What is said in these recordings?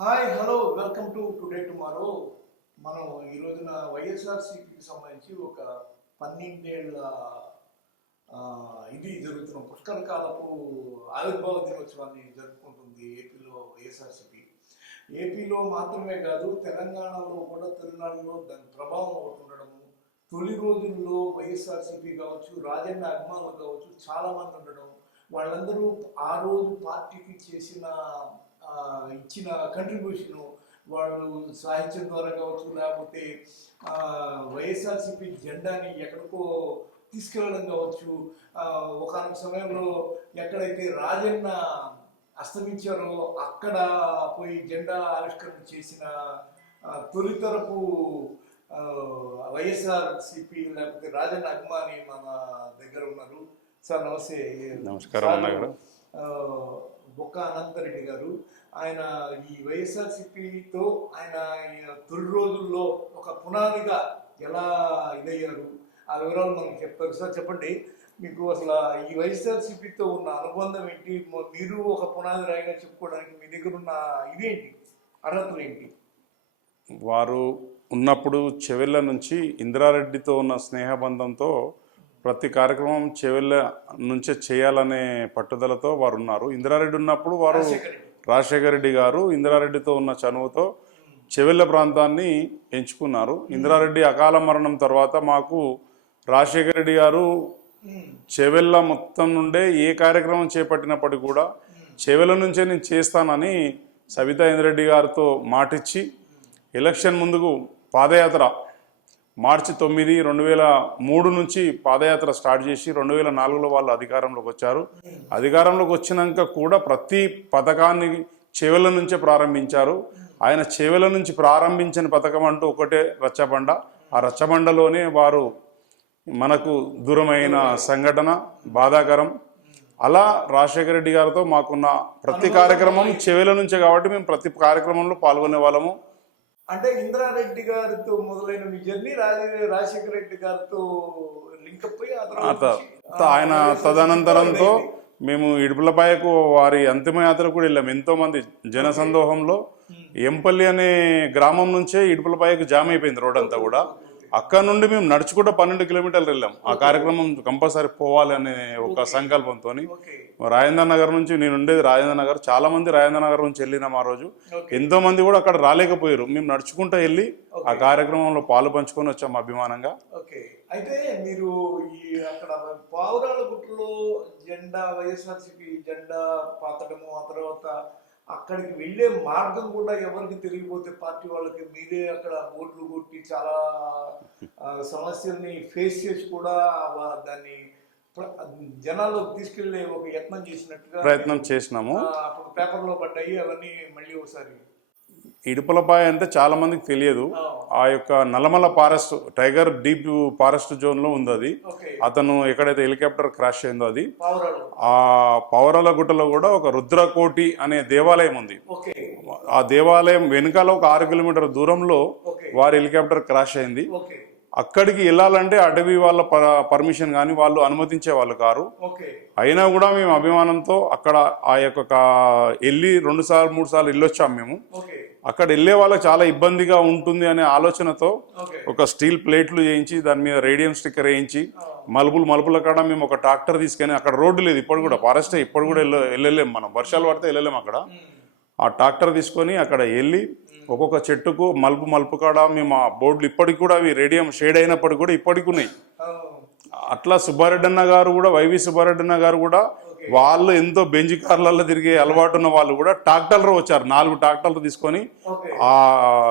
Hi hello welcome to today tomorrow. మనం ఈ రోజున వైఎస్ఆర్సీపీకి సంబంధించి ఒక 12 ఏళ్ళ ఇది జరుగుతున్నాం. పుష్కరకాలపు ఆవిర్భావ దినోత్సవాన్ని జరుపుకుంటుంది ఏపీలో వైఎస్ఆర్సీపీ. ఏపీలో మాత్రమే కాదు, తెలంగాణలో కూడా తొలినాడులో దాని ప్రభావం ఒకటి ఉండడము, తొలి రోజుల్లో వైఎస్ఆర్సీపీ కావచ్చు, రాజన్న అభిమానులు కావచ్చు, చాలామంది ఉండడం, వాళ్ళందరూ ఆ రోజు పార్టీకి ఇచ్చిన కంట్రిబ్యూషను, వాళ్ళు సాహిత్యం ద్వారా కావచ్చు, లేకపోతే వైఎస్ఆర్సీపీ జెండాని ఎక్కడికో తీసుకెళ్ళడం కావచ్చు. ఒకనొక సమయంలో ఎక్కడైతే రాజన్న అస్తమించారో అక్కడ పోయి జెండా ఆవిష్కరణ చేసిన తొలితరపు వైఎస్ఆర్సీపీ లేకపోతే రాజన్న అభిమాని మన దగ్గర ఉన్నారు. సార్ నమస్తే. నమస్కారం. బొక్క అనంతరెడ్డి గారు, ఆయన ఈ వైఎస్ఆర్సీపీతో ఆయన తొలి రోజుల్లో ఒక పునాదిగా ఎలా ఇదయ్యారు, ఆ వివరాలు మనకి చెప్తారు. సార్ చెప్పండి, మీకు అసలు ఈ వైఎస్ఆర్సీపీతో ఉన్న అనుబంధం ఏంటి? మీరు ఒక పునాది రాయిగా చెప్పుకోవడానికి మీ దగ్గర ఉన్న ఇదేంటి, అర్హతలు ఏంటి? వారు ఉన్నప్పుడు చెవెళ్ళ నుంచి ఇందిరారెడ్డితో ఉన్న స్నేహబంధంతో ప్రతి కార్యక్రమం చెవెళ్ళ నుంచే చేయాలనే పట్టుదలతో వారు ఉన్నారు. ఇందిరారెడ్డి ఉన్నప్పుడు వారు రాజశేఖర రెడ్డి గారు ఇందిరారెడ్డితో ఉన్న చనువుతో చెవెళ్ళ ప్రాంతాన్ని ఎంచుకున్నారు. ఇందిరారెడ్డి అకాల మరణం తర్వాత మాకు రాజశేఖర రెడ్డి గారు చెవెళ్ళ మొత్తం నుండే ఏ కార్యక్రమం చేపట్టినప్పటికీ కూడా చెవెళ్ళ నుంచే నేను చేస్తానని సబితా ఇంద్రెడ్డి గారితో మాటిచ్చి ఎలక్షన్ ముందుకు పాదయాత్ర మార్చి 9, 2003 నుంచి పాదయాత్ర స్టార్ట్ చేసి 2004లో వాళ్ళు అధికారంలోకి వచ్చారు. అధికారంలోకి వచ్చినాక కూడా ప్రతి పథకాన్ని చెవెళ్ళ నుంచే ప్రారంభించారు. ఆయన చెవెళ్ళ నుంచి ప్రారంభించిన పథకం అంటూ ఒకటే రచ్చబండ. ఆ రచ్చబండలోనే వారు మనకు దూరమైన సంఘటన బాధాకరం. అలా రాజశేఖర రెడ్డి గారితో మాకున్న ప్రతి కార్యక్రమం చెవెళ్ళ నుంచే కాబట్టి మేము ప్రతి కార్యక్రమంలో పాల్గొనే వాళ్ళము. అంటే ఇందిరారెడ్డి గారితో మొదలైన మీ జర్నీ రాజశేఖర రెడ్డి గారితో లింకప్ అయ్యి ఆయన తదనంతరంతో మేము ఇడుపులపాయకు వారి అంతిమయాత్ర కూడా వెళ్ళాము. ఎంతోమంది జన సందోహంలో ఎంపల్లి అనే గ్రామం నుంచే ఇడుపులపాయకు జామ్ అయిపోయింది రోడ్ అంతా కూడా. అక్కడ నుండి మేము నడుచుకుంటూ 12 కిలోమీటర్లు వెళ్ళాం. ఆ కార్యక్రమం కంపల్సరీ పోవాలి అనే ఒక సంకల్పంతో రాజేంద్ర నగర్ నుంచి, నేను ఉండేది రాజేంద్ర నగర్, చాలా మంది రాజేంద్ర నగర్ నుంచి వెళ్ళినాం. ఆ రోజు ఎంతో మంది కూడా అక్కడ రాలేకపోయారు. మేము నడుచుకుంటూ వెళ్ళి ఆ కార్యక్రమంలో పాలు పంచుకొని వచ్చాము అభిమానంగా. అయితే మీరు ఈ అక్కడ పావురాల గుట్టలో జెండా వైఎస్ఆర్సీపీ జెండా పాతడము, ఆ తర్వాత అక్కడికి వెళ్ళే మార్గం కూడా ఎవరికి తెలియకపోతే పార్టీ వాళ్ళకి మీరే అక్కడ బోర్డులు కొట్టి చాలా సమస్యల్ని ఫేస్ చేసి కూడా దాన్ని జనాల్లోకి తీసుకెళ్లే ఒక యత్నం చేసినట్టుగా ప్రయత్నం చేసినాము. అప్పుడు పేపర్లో పడ్డాయి అవన్నీ. మళ్ళీ ఒకసారి ఇడుపులపాయ అంటే చాలా మందికి తెలియదు. ఆ యొక్క Nallamala forest, tiger deep forest zone లో ఉంది అది. అతను ఎక్కడైతే హెలికాప్టర్ క్రాష్ అయిందో అది, ఆ పౌరాల గుట్టలో కూడా ఒక రుద్రకోటి అనే దేవాలయం ఉంది. ఆ దేవాలయం వెనుకాల ఒక 6 కిలోమీటర్ దూరంలో వారి హెలికాప్టర్ క్రాష్ అయింది. అక్కడికి వెళ్ళాలంటే అటవీ వాళ్ళ పర్మిషన్ కానీ వాళ్ళు అనుమతించే వాళ్ళు కారు. అయినా కూడా మేము అభిమానంతో అక్కడ ఆ యొక్క వెళ్ళి 2 సార్లు 3 సార్లు వెళ్ళొచ్చాం మేము. అక్కడ వెళ్ళే వాళ్ళకి చాలా ఇబ్బందిగా ఉంటుంది అనే ఆలోచనతో ఒక స్టీల్ ప్లేట్లు చేయించి దాని మీద రేడియం స్టిక్కర్ వేయించి మలుపుల కాడ మేము ఒక ట్రాక్టర్ తీసుకొని, అక్కడ రోడ్డు లేదు ఇప్పుడు కూడా, ఫారెస్ట్ ఇప్పుడు కూడా వెళ్ళలేము మనం, వర్షాలు పడితే వెళ్ళలేము అక్కడ. ఆ ట్రాక్టర్ తీసుకొని అక్కడ వెళ్ళి ఒక్కొక్క చెట్టుకు మలుపు కాడ మేము ఆ బోర్డులు ఇప్పటికి కూడా అవి రేడియం షేడ్ అయినప్పటికి కూడా ఇప్పటికి ఉన్నాయి. అట్లా సుబ్బారెడ్డి అన్న గారు కూడా, వైవి సుబ్బారెడ్డి అన్న గారు కూడా, వాళ్ళు ఎంతో బెంజి కార్లలో తిరిగే అలవాటు ఉన్న వాళ్ళు కూడా ట్రాక్టర్లు వచ్చారు. 4 ట్రాక్టర్లు తీసుకొని ఆ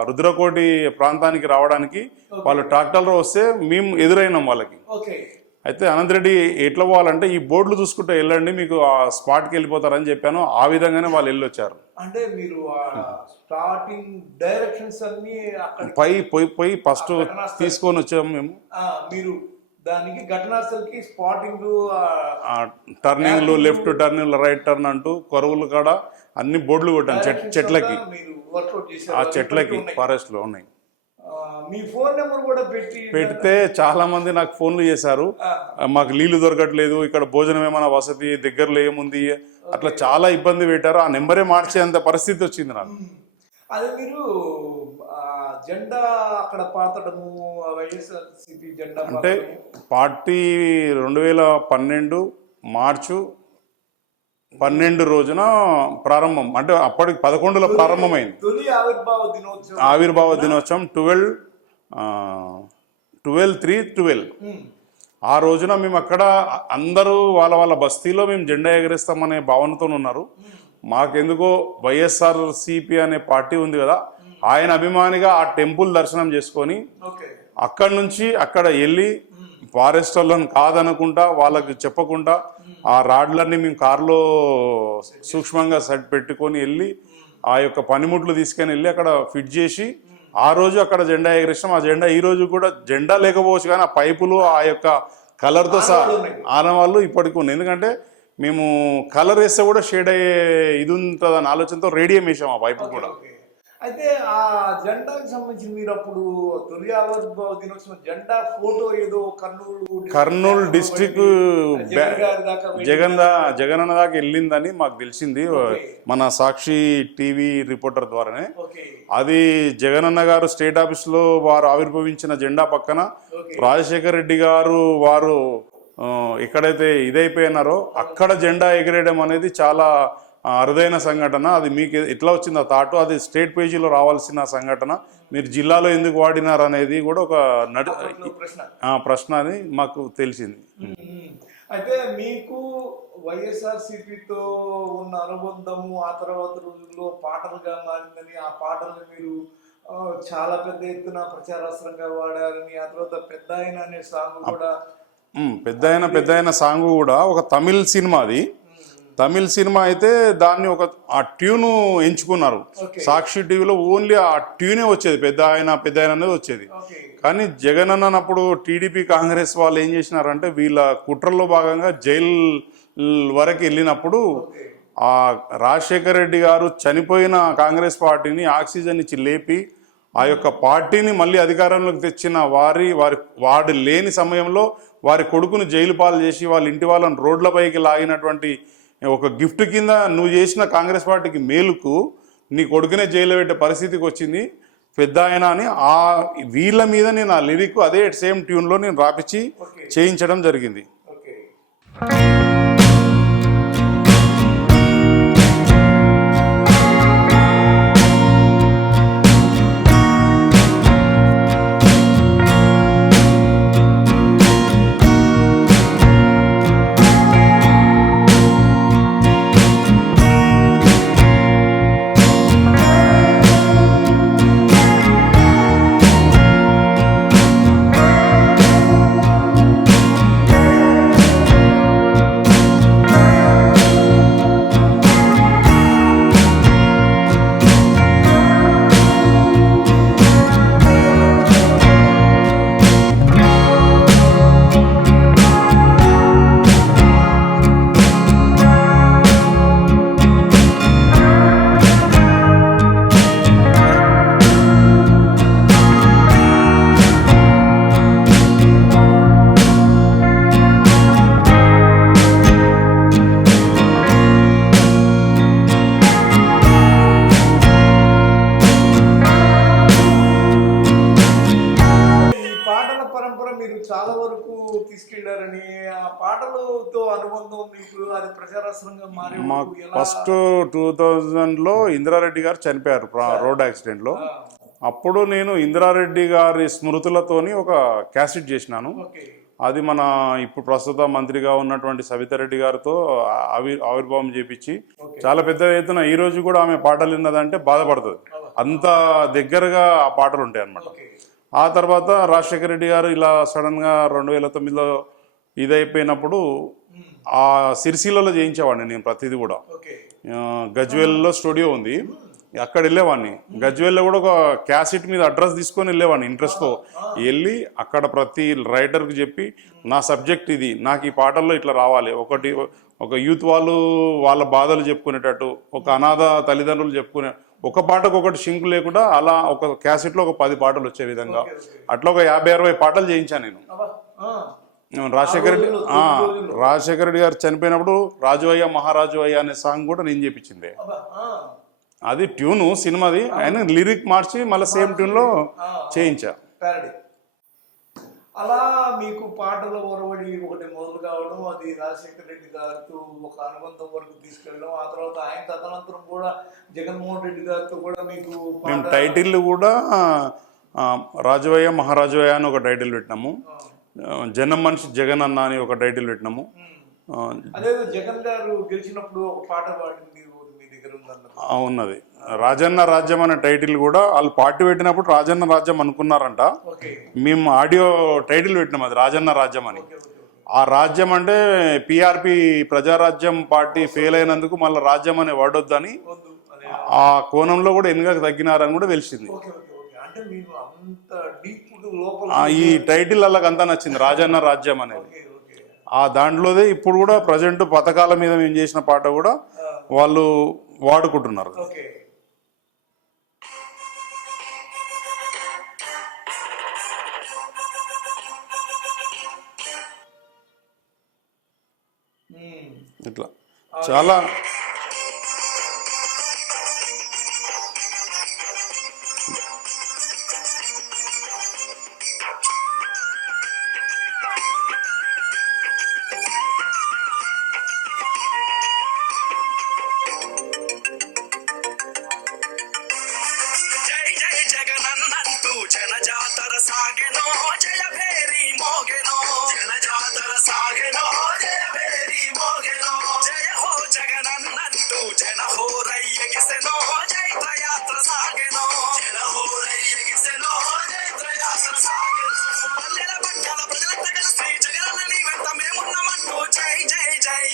రుద్రకోటి ప్రాంతానికి రావడానికి వాళ్ళు ట్రాక్టర్లు వస్తే మేము ఎదురైనాం వాళ్ళకి. అయితే అనంతరెడ్డి ఎట్లా పోవాలంటే ఈ బోర్డులు చూసుకుంటూ వెళ్ళండి, మీకు ఆ స్పాట్కి వెళ్ళిపోతారని చెప్పాను. ఆ విధంగానే వాళ్ళు వెళ్ళొచ్చారు. అంటే మీరు స్టార్టింగ్ డైరెక్షన్స్ అన్ని పోయి ఫస్ట్ తీసుకొని వచ్చాము మేము. మీరు దానికి ఘటనాస్థలికి స్పాటింగ్, టర్నింగ్లు, లెఫ్ట్ టర్నింగ్, రైట్ టర్న్ అంటూ కొరవులు కాడ అన్ని బోర్డులు కొట్టాను చెట్లకి. ఆ చెట్లకి ఫారెస్ట్ లో ఉన్నాయి. మీ ఫోన్ నెంబర్ కూడా పెడితే చాలా మంది నాకు ఫోన్లు చేశారు, మాకు నీళ్లు దొరకట్లేదు, ఇక్కడ భోజనం ఏమైనా వసతి దగ్గరలో ఏముంది, అట్లా చాలా ఇబ్బంది పెట్టారు. ఆ నెంబరే మార్చేంత పరిస్థితి వచ్చింది నాకు. అది మీరు ఆ, జెండా అక్కడ పాతడము, వైఎస్ఆర్సీపీ జెండా అంటే పాతడము. పార్టీ 2012 మార్చు 12 రోజున ప్రారంభం, అంటే అప్పటికి 11లో ప్రారంభమైంది తొలి ఆవిర్భావ దినోత్సవం. ఆవిర్భావ దినోత్సవం 12/3/12 ఉమ్, ఆ రోజున మేము అక్కడ అందరూ వాళ్ళ వాళ్ళ బస్తీలో మేము జెండా ఎగరేస్తామనే భావనతో ఉన్నారు. మాకెందుకో వైఎస్ఆర్సీపీ అనే పార్టీ ఉంది కదా, ఆయన అభిమానిగా ఆ టెంపుల్ దర్శనం చేసుకొని ఓకే. అక్కడి నుంచి అక్కడ వెళ్ళి ఫారెస్ట్ వాళ్ళని కాదనుకుంటా వాళ్ళకి చెప్పకుండా ఆ రాడ్లన్నీ మేము కారులో సూక్ష్మంగా సెట్ పెట్టుకొని వెళ్ళి ఆ యొక్క పనిముట్లు తీసుకొని వెళ్ళి అక్కడ ఫిట్ చేసి ఆ రోజు అక్కడ జెండా ఎగరేసాం. ఆ జెండా ఈ రోజు కూడా జెండా లేకపోవచ్చు కానీ ఆ పైపులు ఆ యొక్క కలర్తో ఆనవాళ్ళు ఇప్పటికి ఉన్నాయి. ఎందుకంటే మేము కలర్ వేస్తే కూడా షేడ్ అయ్యే ఇది ఉంటుందని ఆలోచనతో రేడియం వేసాం ఆ పైపు కూడా. ఓకే. అయితే ఆ జెండాకి సంబంధించి మీరు అప్పుడు తొలి ఆవిర్భావ దినోత్సవం జెండా ఫోటో ఏదో కర్నూలు డిస్టిక్ జగన్ గారి దాకా వెళ్ళి- జగనన్న దాకా వెళ్ళిందని మాకు తెలిసింది మన సాక్షి టీవీ రిపోర్టర్ ద్వారానే. ఓకే. అది జగనన్న గారు స్టేట్ ఆఫీస్లో వారు ఆవిర్భవించిన జెండా పక్కన ఓకే. రాజశేఖర రెడ్డి గారు వారు ఎక్కడైతే ఇదైపోయినారో అక్కడ జెండా ఎగిరేయడం అనేది చాలా అరుదైన సంఘటన. అది మీకు ఎట్లా వచ్చింది ఆ థాట్? అది స్టేట్ పేజీలో రావాల్సిన సంఘటన, మీరు జిల్లాలో ఎందుకు వాడినారు అనేది కూడా ఒక ప్రశ్న అని మాకు తెలిసింది. అయితే మీకు వైఎస్ఆర్సీపీతో ఉన్న అనుబంధము ఆ తర్వాత రోజుల్లో పాటలుగా మారిందని, ఆ పాటల్ని మీరు చాలా పెద్ద ఎత్తున ప్రచారాస్త్రంగా వాడారని, ఆ తర్వాత పెద్ద ఆయన అనే సాంగ్ కూడా పెద్ద అయిన సాంగ్ కూడా ఒక తమిళ్ సినిమాది. తమిళ్ సినిమా అయితే దాన్ని ఆ ట్యూను ఎంచుకున్నారు. సాక్షి టీవీలో ఓన్లీ ఆ ట్యూనే వచ్చేది, పెద్ద ఆయన అనేది వచ్చేది. కానీ జగన్ అన్నప్పుడు టీడీపీ కాంగ్రెస్ వాళ్ళు ఏం చేసినారంటే వీళ్ళ కుట్రలో భాగంగా జైలు వరకు వెళ్ళినప్పుడు ఆ రాజశేఖర రెడ్డి గారు చనిపోయిన కాంగ్రెస్ పార్టీని ఆక్సిజన్ ఇచ్చి లేపి ఆ యొక్క పార్టీని మళ్ళీ అధికారంలోకి తెచ్చిన వాడు లేని సమయంలో వారి కొడుకును జైలు పాలు చేసి వాళ్ళ ఇంటి వాళ్ళని రోడ్లపైకి లాగినటువంటి ఒక గిఫ్ట్ కింద నువ్వు చేసిన కాంగ్రెస్ పార్టీకి మేలుకు నీ కొడుకునే జైల్లో పెట్టే పరిస్థితికి వచ్చింది పెద్ద ఆయన అని ఆ వీళ్ళ మీద నేను ఆ లిరిక్ అదే సేమ్ ట్యూన్లో నేను రాపిచ్చి చేయించడం జరిగింది. మీరు చాలా వరకు తీసుకెళ్లారని, ఆ పాటలతో అనుబంధం మీకు అది ప్రచారాస్త్రంగా మారి మాకు ఫస్ట్ 2000లో ఇందిరారెడ్డి గారు చనిపోయారు రోడ్ యాక్సిడెంట్లో. అప్పుడు నేను ఇందిరారెడ్డి గారి స్మృతులతోని ఒక క్యాసెట్ చేసినాను. అది మన ఇప్పుడు ప్రస్తుత మంత్రిగా ఉన్నటువంటి సవితారెడ్డి గారితో ఆవిర్భావం చేపించి చాలా పెద్ద ఎత్తున ఈ రోజు కూడా ఆమె పాటలు విన్నదంటే బాధపడుతుంది, అంత దగ్గరగా ఆ పాటలు ఉంటాయి అన్నమాట. ఆ తర్వాత రాజశేఖర రెడ్డి గారు ఇలా సడన్గా 2009లో ఇదైపోయినప్పుడు ఆ సిరిసిల్లలో చేయించేవాడిని నేను ప్రతిదీ కూడా. గజ్వేల్లో స్టూడియో ఉంది, అక్కడ వెళ్ళేవాడిని. గజ్వేల్లో కూడా ఒక క్యాసెట్ మీద అడ్రస్ తీసుకొని వెళ్ళేవాడిని ఇంట్రెస్ట్తో. వెళ్ళి అక్కడ ప్రతి రైటర్కి చెప్పి నా సబ్జెక్ట్ ఇది, నాకు ఈ పాటల్లో ఇట్లా రావాలి, ఒక యూత్ వాళ్ళు వాళ్ళ బాధలు చెప్పుకునేటట్టు, ఒక అనాథ తల్లిదండ్రులు చెప్పుకునే, ఒక పాటకు ఒకటి షింక్ లేకుండా అలా ఒక క్యాసెట్లో ఒక 10 పాటలు వచ్చే విధంగా అట్లా ఒక 50-60 పాటలు చేయించాను నేను. రాజశేఖర రెడ్డి గారు చనిపోయినప్పుడు రాజు అయ్య మహారాజు అయ్య అనే సాంగ్ కూడా నేను చేయించింది. అది ట్యూను సినిమాది, ఆయన లిరిక్ మార్చి మళ్ళీ సేమ్ ట్యూన్లో చేయించా. ప్యారడీ. అలా మీకు పాటల ఒరవడి ఒకటి మొదలు కావడం, అది రాజశేఖర రెడ్డి గారితో ఒక అనుబంధం వరకు తీసుకెళ్ళడం, ఆ తర్వాత ఆయన తదనంతరం కూడా జగన్మోహన్ రెడ్డి గారితో కూడా మీకు మేము టైటిల్ కూడా రాజవయ్య మహారాజవయ్య అని ఒక టైటిల్ పెట్టినాము, జనం మనిషి జగన్ అన్న అని ఒక టైటిల్ పెట్టినాము. అదే జగన్ గారు గెలిచినప్పుడు ఒక పాట పాడింది మీ దగ్గర ఉందన్న ఉన్నది. రాజన్న రాజ్యం అనే టైటిల్ కూడా వాళ్ళు పార్టీ పెట్టినప్పుడు రాజన్న రాజ్యం అనుకున్నారంట. మేము ఆడియో టైటిల్ పెట్టినాం, అది రాజన్న రాజ్యం అని. ఆ రాజ్యం అంటే పిఆర్పి ప్రజారాజ్యం పార్టీ ఫెయిల్ అయినందుకు మళ్ళీ రాజ్యం అనే వర్డ్ వద్దని ఆ కోణంలో కూడా ఎన్నిక తగ్గినారని కూడా తెలిసింది. ఈ టైటిల్ అలాగ అంతా నచ్చింది, రాజన్న రాజ్యం అనేది. ఆ దాంట్లోదే ఇప్పుడు కూడా ప్రజెంట్ పథకాల మీద మేము చేసిన పాట కూడా వాళ్ళు వాడుకుంటున్నారు. ఇట్లా చాలా జనజాతర సాగెనో జయభేరి మోగెనో, జనజాతర సాగెనో జయభేరి మోగెనో, జయ హో జగనన్నంటూ జన హో రయ్యగిసెనో, జైత్రయాత్ర సాగెనో, జన హో రయ్యగిసెనో, జైత్రయాత్ర సాగెనో. పల్లెల పట్టణ ప్రజలంతా కలిసి జగనన్న వెంట మేమున్నామంటూ జై జై జై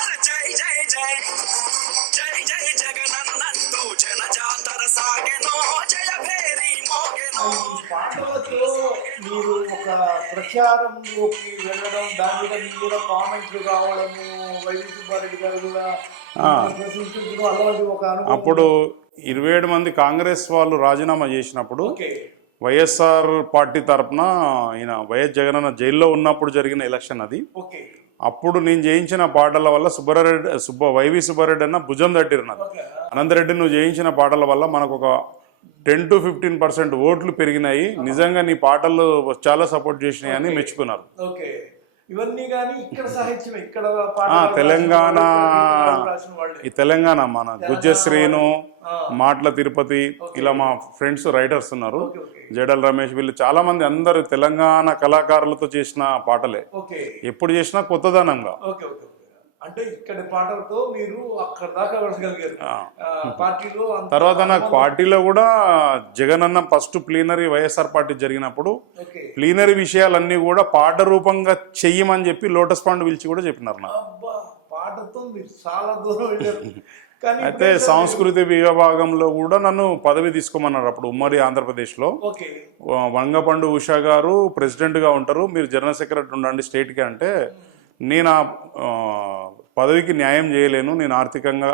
అర జై జై జై జై జై జగనన్నంటూ జనజాతర సాగెనో జయభేరి మోగెనో. పాటలతో మీరు ఒక ప్రచారంలోకి వెళ్ళడం, దాని మీద మీరు కూడా కామెంట్లు రావడము, వైవి సుబ్బారెడ్డి గారు కూడా ప్రశంసించడం, అలాంటి ఒక అనుభవం. అప్పుడు 27 మంది కాంగ్రెస్ వాళ్ళు రాజీనామా చేసినప్పుడు వైఎస్ఆర్ పార్టీ తరఫున ఈయన వైఎస్ జగన్ జైల్లో ఉన్నప్పుడు జరిగిన ఎలక్షన్ అది. అప్పుడు నేను చేయించిన పాటల వల్ల వైవి సుబ్బారెడ్డి అన్న భుజం తట్టిరున్నారు. అనంతరెడ్డి నువ్వు చేయించిన పాటల వల్ల మనకు ఒక 10 to 15% ఓట్లు పెరిగినాయి, నిజంగా నీ పాటలు చాలా సపోర్ట్ చేసినాయి అని మెచ్చుకున్నారు. ఇవన్నీ కానీ ఇక్కడ సాహిత్యం, ఇక్కడ తెలంగాణ, ఈ తెలంగాణ మన గుజ్జశ్రీను, మాటల తిరుపతి, ఇలా మా ఫ్రెండ్స్ రైటర్స్ ఉన్నారు, జడల్ రమేష్, వీళ్ళు చాలా మంది, అందరు తెలంగాణ కళాకారులతో చేసిన పాటలే. ఎప్పుడు చేసినా కొత్తదనంగా. అంటే ఇక్కడ పాటలతో మీరు అక్కడ దాకా వెళ్ళగలిగారు పార్టీలో. తర్వాత నాకు పార్టీలో కూడా జగన్ అన్న ఫస్ట్ ప్లీనరీ వైఎస్ఆర్ పార్టీ జరిగినప్పుడు ప్లీనరీ విషయాలన్నీ కూడా పాట రూపంగా చెయ్యమని చెప్పి లోటస్ పాండ్ పిలిచి కూడా చెప్పినారు నాకు. పాటతో మీరు చాలా దూరం వెళ్ళారు. అయితే సాంస్కృతిక విభాగంలో కూడా నన్ను పదవి తీసుకోమన్నారు అప్పుడు ఉమ్మడి ఆంధ్రప్రదేశ్లో. వంగపండు ఉషా గారు ప్రెసిడెంట్గా ఉంటారు, మీరు జనరల్ సెక్రటరీ ఉండండి స్టేట్కి అంటే, నేను ఆ పదవికి న్యాయం చేయలేను, నేను ఆర్థికంగా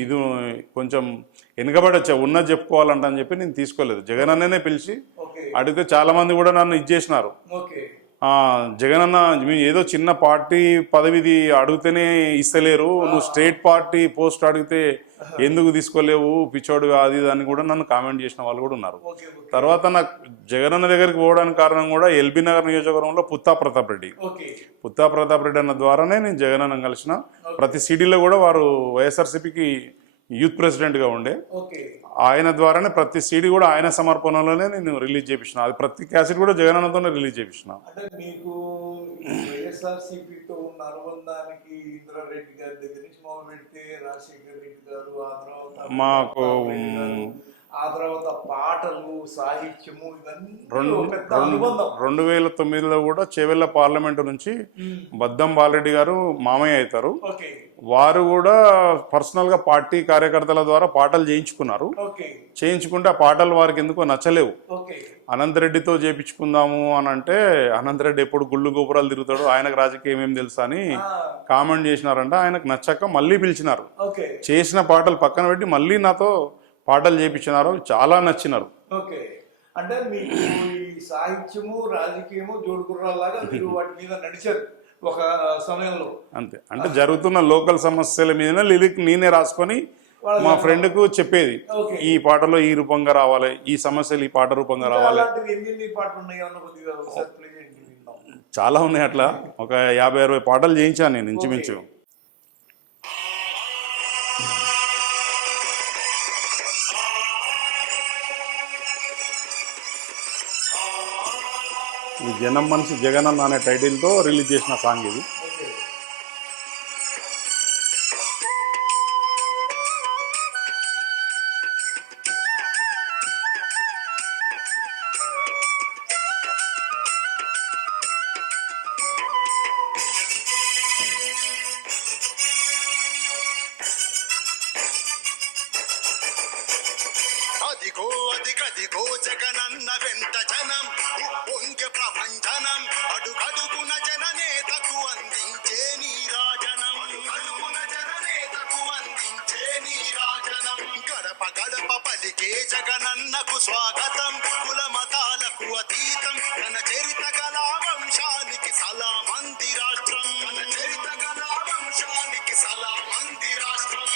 ఇది కొంచెం వెనుకబడొచ్చా, ఉన్నది చెప్పుకోవాలంట అని చెప్పి నేను తీసుకోలేదు. జగన్ అన్ననే పిలిచి అడిగితే చాలా మంది కూడా నన్ను ఇచ్చేసినారు. జగన్ అన్న ఏదో చిన్న పార్టీ పదవిది అడిగితేనే ఇస్తలేరు, నువ్వు స్టేట్ పార్టీ పోస్ట్ అడిగితే ఎందుకు తీసుకోలేవు పిచ్చోడుగా, అది అని కూడా నన్ను కామెంట్ చేసిన వాళ్ళు కూడా ఉన్నారు. తర్వాత నాకు జగన్ అన్న దగ్గరికి పోవడానికి కారణం కూడా ఎల్బీ నగర్ నియోజకవర్గంలో పుత్తా ప్రతాప్ రెడ్డి అన్న ద్వారానే నేను జగన్ అన్న కలిసిన. ప్రతి సిటీలో కూడా వారు వైఎస్ఆర్సీపీకి యూత్ ప్రెసిడెంట్గా ఉండే, ఆయన ద్వారానే ప్రతి సీడీ కూడా ఆయన సమర్పణలోనే నేను రిలీజ్ చేయించిన. అది ప్రతి క్యాసెట్ కూడా జగన్ అన్నతోనే రిలీజ్ చేయించిన. అంటే మీకు వైఎస్ఆర్సీపీతో ఉన్న అనుబంధానికి ఇంద్రారెడ్డి గారి దగ్గర నుంచి మొదలు పెడితే రాజశేఖర రెడ్డి గారు, మాకు ఆ తర్వాత పాటలు, సాహిత్యము, ఇవన్నీ 2009లో కూడా చేవెళ్ళ పార్లమెంటు నుంచి బద్దం బాలరెడ్డి గారు మామయ్య అవుతారు. వారు కూడా పర్సనల్ గా పార్టీ కార్యకర్తల ద్వారా పాటలు చేయించుకున్నారు. చేయించుకుంటే ఆ పాటలు వారికి ఎందుకో నచ్చలేవు. అనంతరెడ్డితో చేయించుకుందాము అని అంటే, అనంతరెడ్డి ఎప్పుడు గుళ్ళు గోపురాలు తిరుగుతాడు, ఆయనకు రాజకీయం ఏం తెలుసా అని కామెంట్ చేసినారంట. ఆయనకు నచ్చక మళ్ళీ పిలిచినారు. చేసిన పాటలు పక్కన పెట్టి మళ్ళీ నాతో పాటలు చేయించినారు, చాలా నచ్చినారు. అంటే మీకు ఈ సాహిత్యము రాజకీయము జోడుగుర్రాలాగా మీరు వాటి మీద నడిచారు ఒక సమయంలో. అంతే, అంటే జరుగుతున్న లోకల్ సమస్యల మీద లిరిక్ నేనే రాసుకొని మా ఫ్రెండ్కు చెప్పేది ఓకే. ఈ పాటలో ఈ రూపంగా రావాలి, ఈ సమస్యలు ఈ పాట రూపంగా ఇంకా రావాలి. అలాంటివి ఎన్ని పాటలు ఉన్నాయో అన్న కొద్దిగా ఒకసారి ప్లే చేయండి విందాం. చాలా ఉన్నాయి అట్లా. ఒక 50-60 పాటలు చేయించాను నేను ఇంచుమించు. ఈ జనం మనిషి జగనన్న అనే టైటిల్తో రిలీజ్ చేసిన సాంగ్ ఇది. ఓకే. అదిగో అదిగదిగో జగనన్న వెంట జనం ఉప్పొంగె ప్రభంజనం అడుగడుగున జననేతకు అందించే నీరాజనం అడుగడుగున జననేతకు అందించే నీరాజనం గడప గడప పలికే జగనన్నకు స్వాగతం కుల మతాలకు అతీతం తన చరిత గల వంశానికి సలామంది రాష్ట్రం తన చరిత గల వంశానికి సలామంది రాష్ట్రం.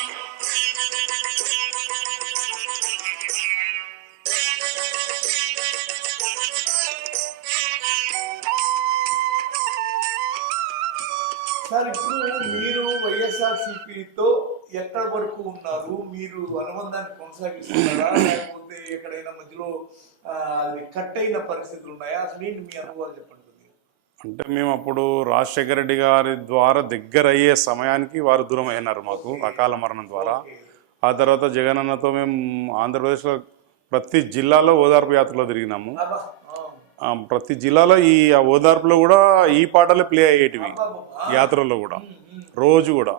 సార్ ఇప్పుడు మీరు వైఎస్ఆర్సీపీతో ఎక్కడ వరకు ఉన్నారు? మీరు అనుబంధాన్ని కొనసాగిస్తున్నారా లేకపోతే ఎక్కడైనా మధ్యలో అది కట్ అయిన పరిస్థితులు ఉన్నాయా? అసలు ఏంటి మీ అనుభవాలు చెప్పండి. అంటే మేము అప్పుడు రాజశేఖర రెడ్డి గారి ద్వారా దగ్గర అయ్యే సమయానికి వారు దూరం అయినారు మాకు అకాల మరణం ద్వారా. ఆ తర్వాత జగనన్నతో మేము ఆంధ్రప్రదేశ్లో ప్రతి జిల్లాలో ఓదార్పు యాత్రలో తిరిగినాము. ప్రతి జిల్లాలో ఈ ఓదార్పులో కూడా ఈ పాటలే ప్లే అయ్యేటివి యాత్రల్లో కూడా రోజు కూడా.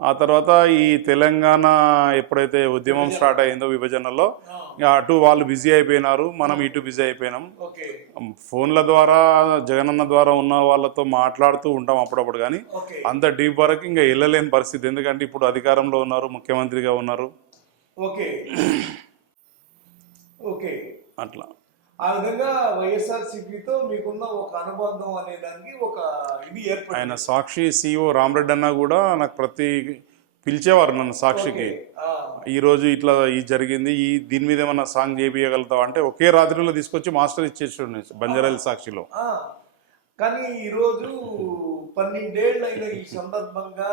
ఆ తర్వాత ఈ తెలంగాణ ఎప్పుడైతే ఉద్యమం స్టార్ట్ అయిందో విభజనలో, అటు వాళ్ళు బిజీ అయిపోయినారు, మనం ఇటు బిజీ అయిపోయినాం. ఫోన్ల ద్వారా జగనన్న ద్వారా ఉన్న వాళ్ళతో మాట్లాడుతూ ఉంటాం అప్పుడప్పుడు, కానీ అంత డీప్ వరకు ఇంకా వెళ్ళలేని పరిస్థితి. ఎందుకంటే ఇప్పుడు అధికారంలో ఉన్నారు, ముఖ్యమంత్రిగా ఉన్నారు. అట్లా ఆ విధంగా వైఎస్ఆర్సీపీతో మీకున్న ఒక అనుబంధం అనే దానికి ఒక ఇది ఏర్పడింది. ఆయన సాక్షి CEO రామరెడ్డి అన్న కూడా నాకు పిలిచేవారు నన్ను సాక్షికి. ఈరోజు ఇట్లా ఇది జరిగింది, దీని మీద ఏమన్నా సాంగ్ చేపియగలుగుతావు అంటే ఒకే రాత్రిలో తీసుకొచ్చి మాస్టర్ ఇచ్చేసాడు బంజారాల సాక్షిలో. కానీ ఈరోజు 12 ఏళ్ళు అయిన ఈ సందర్భంగా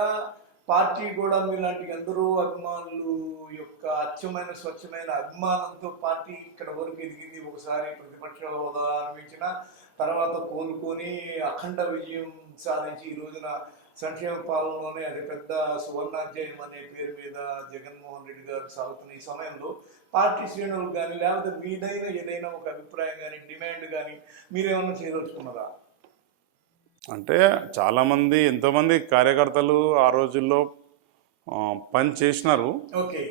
పార్టీ కూడా మీలాంటి ఎందరో అభిమానులు యొక్క అచ్చమైన స్వచ్ఛమైన అభిమానంతో పార్టీ ఇక్కడ వరకు ఎదిగింది. ఒకసారి ప్రతిపక్ష హోదా అనుభవించిన తర్వాత కోలుకొని అఖండ విజయం సాధించి ఈ రోజున సంక్షేమ పాలనలోనే అది పెద్ద సువర్ణాధ్యాయం అనే పేరు మీద జగన్మోహన్ రెడ్డి గారు సాగుతున్న ఈ సమయంలో పార్టీ శ్రేణులకు కానీ లేకపోతే మీదైనా ఏదైనా ఒక అభిప్రాయం కానీ డిమాండ్ కానీ మీరేమన్నా చేయదలుచుకున్నారా? అంటే చాలామంది ఎంతోమంది కార్యకర్తలు ఆ రోజుల్లో పని చేసినారు,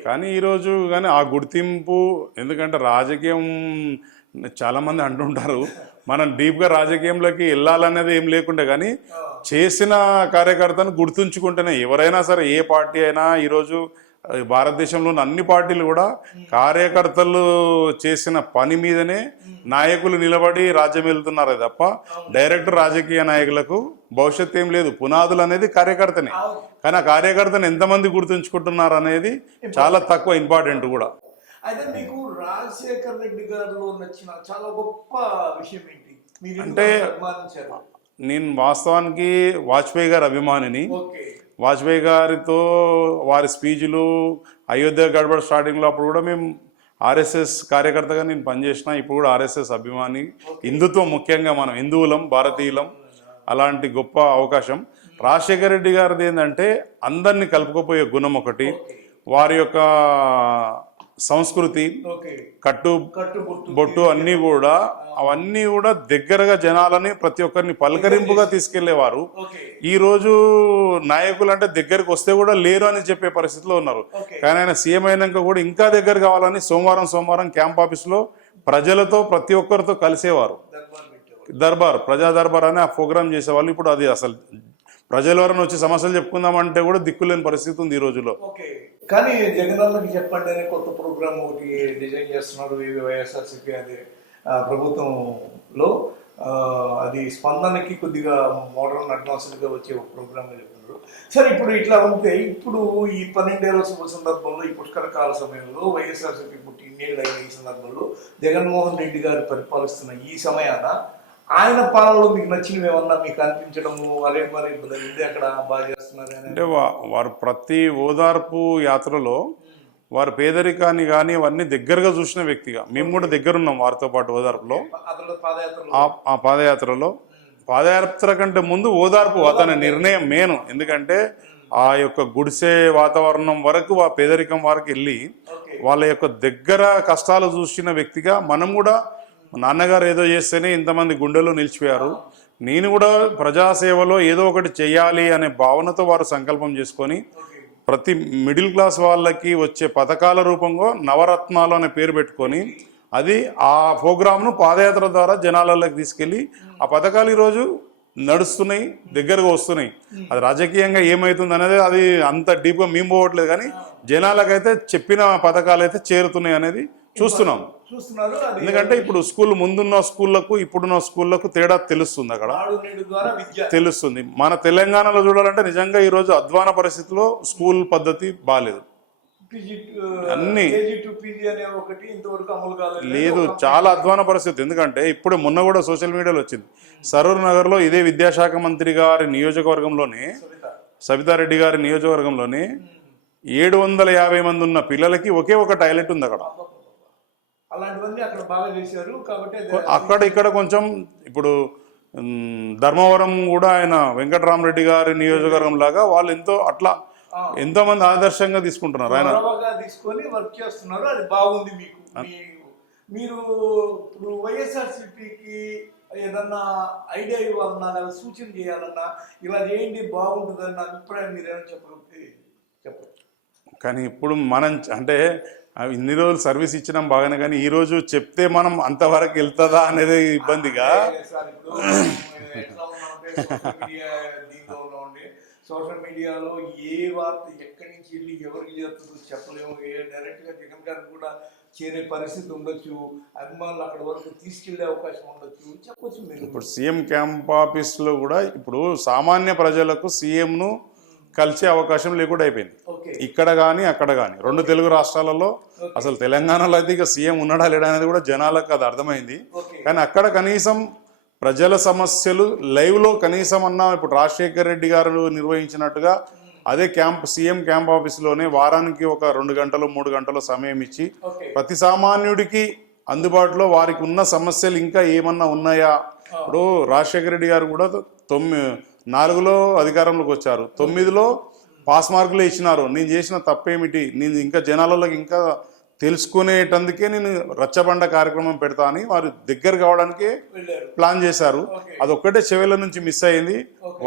కానీ ఈరోజు కానీ ఆ గుర్తింపు, ఎందుకంటే రాజకీయం చాలామంది అంటుంటారు మనం డీప్గా రాజకీయంలోకి వెళ్ళాలనేది ఏం లేకుండే, కానీ చేసిన కార్యకర్తను గుర్తుంచుకుంటేనే ఎవరైనా సరే ఏ పార్టీ అయినా ఈరోజు భారతదేశంలో ఉన్న అన్ని పార్టీలు కూడా కార్యకర్తలు చేసిన పని మీదనే నాయకులు నిలబడి రాజ్యం వెళ్తున్నారు తప్ప డైరెక్ట్ రాజకీయ నాయకులకు భవిష్యత్తు ఏం లేదు. పునాదులు అనేది కార్యకర్తనే, కానీ ఆ కార్యకర్తను ఎంతమంది గుర్తుంచుకుంటున్నారు అనేది చాలా తక్కువ ఇంపార్టెంట్ కూడా. అయితే మీకు రాజశేఖర్ రెడ్డి గారిలో నచ్చిన చాలా గొప్ప విషయం ఏంటి? అంటే నేను వాస్తవానికి వాజ్పేయి గారి అభిమానిని. వాజ్పేయి గారితో వారి స్పీచ్లు అయోధ్య గడబడ స్టార్టింగ్లో అప్పుడు కూడా మేము RSS కార్యకర్తగా నేను పనిచేసిన, ఇప్పుడు కూడా RSS అభిమాని. హిందుత్వం ముఖ్యంగా మనం హిందువులం, భారతీయులం, అలాంటి గొప్ప అవకాశం. రాజశేఖర రెడ్డి గారిది ఏంటంటే అందరినీ కలుపుకపోయే గుణం ఒకటి, వారి యొక్క సంస్కృతి, బొట్టు అన్నీ కూడా అవన్నీ కూడా దగ్గరగా జనాలని ప్రతి ఒక్కరిని పలకరింపుగా తీసుకెళ్లేవారు. ఈ రోజు నాయకులు అంటే దగ్గరికి వస్తే కూడా లేరు అని చెప్పే పరిస్థితిలో ఉన్నారు. కానీ ఆయన సీఎం అయినాక కూడా ఇంకా దగ్గర కావాలని సోమవారం క్యాంప్ ఆఫీస్లో ప్రజలతో ప్రతి ఒక్కరితో కలిసేవారు. ప్రజా దర్బార్ అని ఆ ప్రోగ్రామ్ చేసేవాళ్ళు. ఇప్పుడు అది అసలు ప్రజల వరకు వచ్చి సమస్యలు చెప్పుకుందామంటే కూడా దిక్కులేని పరిస్థితి ఉంది ఈ రోజులో. కానీ జగనన్నకి చెప్పండి అనే కొత్త ప్రోగ్రామ్ ఒకటి డిజైన్ చేస్తున్నారు వైఎస్ఆర్సీపీ అదే ప్రభుత్వంలో. అది స్పందనకి కొద్దిగా మోడర్న్ అడ్వాన్స్డ్గా వచ్చే ఒక ప్రోగ్రామ్ చెప్తున్నారు. సరే ఇప్పుడు ఇట్లా ఉంటే ఇప్పుడు ఈ 12 ఏళ్ల శుభ సందర్భంలో ఈ పుష్కర కాల సమయంలో వైఎస్ఆర్సీపీ పుట్టి ఇన్నేళ్ళు అయిన ఈ సందర్భంలో జగన్మోహన్ రెడ్డి గారు పరిపాలిస్తున్న ఈ సమయాన ఆయన పాలనలో మీకు నచ్చినవి ఏమన్నా మీకు అనిపించడము అరే మరి ఇది అక్కడ బాగా చేస్తున్నారు అని అంటే వారు ప్రతి ఓదార్పు యాత్రలో వారు పేదరికాన్ని కానీ అవన్నీ దగ్గరగా చూసిన వ్యక్తిగా మేము కూడా దగ్గరున్నాం వారితో పాటు ఓదార్పులో. అతను పాదయాత్రలో ఆ పాదయాత్రలో పాదయాత్ర కంటే ముందు ఓదార్పు అతని నిర్ణయం మేను. ఎందుకంటే ఆ యొక్క గుడిసే వాతావరణం వరకు ఆ పేదరికం వరకు వెళ్ళి వాళ్ళ యొక్క దగ్గర కష్టాలు చూసిన వ్యక్తిగా మనం కూడా నాన్నగారు ఏదో చేస్తేనే ఇంతమంది గుండెలు నిలిచిపోయారు, నేను కూడా ప్రజాసేవలో ఏదో ఒకటి చెయ్యాలి అనే భావనతో వారు సంకల్పం చేసుకొని ప్రతి మిడిల్ క్లాస్ వాళ్ళకి వచ్చే పథకాల రూపంలో నవరత్నాలు అనే పేరు పెట్టుకొని అది ఆ ప్రోగ్రామ్ను పాదయాత్ర ద్వారా జనాలలోకి తీసుకెళ్ళి ఆ పథకాలు ఈరోజు నడుస్తున్నాయి, దగ్గరగా వస్తున్నాయి. అది రాజకీయంగా ఏమవుతుంది అనేది అది అంత డీప్గా మేము పోవట్లేదు, కానీ జనాలకైతే చెప్పిన పథకాలు అయితే చేరుతున్నాయి అనేది చూస్తున్నారు. ఎందుకంటే ఇప్పుడు స్కూల్ ముందున్న స్కూళ్లకు ఇప్పుడున్న స్కూళ్లకు తేడా తెలుస్తుంది, అక్కడ తెలుస్తుంది. మన తెలంగాణలో చూడాలంటే నిజంగా ఈరోజు అధ్వాన పరిస్థితిలో స్కూల్ పద్ధతి బాగాలేదు, అన్ని లేదు, చాలా అధ్వాన పరిస్థితి. ఎందుకంటే ఇప్పుడు మొన్న కూడా సోషల్ మీడియాలో వచ్చింది, సరూర్ నగర్ లో ఇదే విద్యాశాఖ మంత్రి గారి నియోజకవర్గంలోనే సబితారెడ్డి గారి నియోజకవర్గంలోనే 750 మంది ఉన్న పిల్లలకి ఒకే ఒక టాయిలెట్ ఉంది అక్కడ. అలాంటివన్నీ అక్కడ బాగా చేశారు కాబట్టి అక్కడ ఇక్కడ కొంచెం ఇప్పుడు ధర్మవరం కూడా ఆయన వెంకటరామరెడ్డి గారి నియోజకవర్గం లాగా వాళ్ళు ఎంతో అట్లా ఎంతో మంది ఆదర్శంగా తీసుకుంటున్నారు, ఆయన తీసుకొని వర్క్ చేస్తున్నారు. అది బాగుంది. మీరు ఇప్పుడు వైఎస్ఆర్సీపీకి ఏదన్నా ఐడియా ఇవ్వాలన్నా లేదా సూచన చేయాలన్నా ఇలా చేయండి బాగుంటుందన్న అభిప్రాయం మీరేమైనా చెప్పగలిగితే చెప్పండి. కానీ ఇప్పుడు మనం అంటే ఇన్ని రోజులు సర్వీస్ ఇచ్చినాం బాగానే, కానీ ఈ రోజు చెప్తే మనం అంతవరకు వెళ్తుందా అనేది ఇబ్బందిగా. సోషల్ మీడియాలో ఏ వార్త ఎక్కడి నుంచి వెళ్ళి ఎవరికి చేస్తుందో చెప్పలేము. డైరెక్ట్ గా జగన్ గారికి కూడా చేరే పరిస్థితి ఉండొచ్చు, అభిమానులు అక్కడ వరకు తీసుకెళ్లే అవకాశం ఉండొచ్చు, చెప్పొచ్చు మీరు. ఇప్పుడు సీఎం క్యాంప్ ఆఫీస్ లో కూడా ఇప్పుడు సామాన్య ప్రజలకు సీఎం ను కలిసే అవకాశం లేకుండా అయిపోయింది, ఇక్కడ కానీ అక్కడ కానీ. 2 తెలుగు రాష్ట్రాలలో అసలు తెలంగాణలో అయితే ఇక సీఎం ఉన్నాడా లేడా అనేది కూడా జనాలకు అది అర్థమైంది. కానీ అక్కడ కనీసం ప్రజల సమస్యలు లైవ్ లో కనీసం అన్నా ఇప్పుడు రాజశేఖర్ రెడ్డి గారు నిర్వహించినట్టుగా అదే సీఎం క్యాంప్ ఆఫీస్లోనే వారానికి ఒక 2 గంటలు 3 గంటలు సమయం ఇచ్చి ప్రతి సామాన్యుడికి అందుబాటులో వారికి ఉన్న సమస్యలు ఇంకా ఏమన్నా ఉన్నాయా. ఇప్పుడు రాజశేఖర రెడ్డి గారు కూడా 4లో అధికారంలోకి వచ్చారు, 9లో పాస్ మార్కులు ఇచ్చినారు. నేను చేసిన తప్పేమిటి, నేను ఇంకా జనాలలోకి ఇంకా తెలుసుకునేటందుకే నేను రచ్చబండ కార్యక్రమం పెడతా అని వారు దగ్గర కావడానికే ప్లాన్ చేశారు. అదొక్కటే చెవుల నుంచి మిస్ అయింది,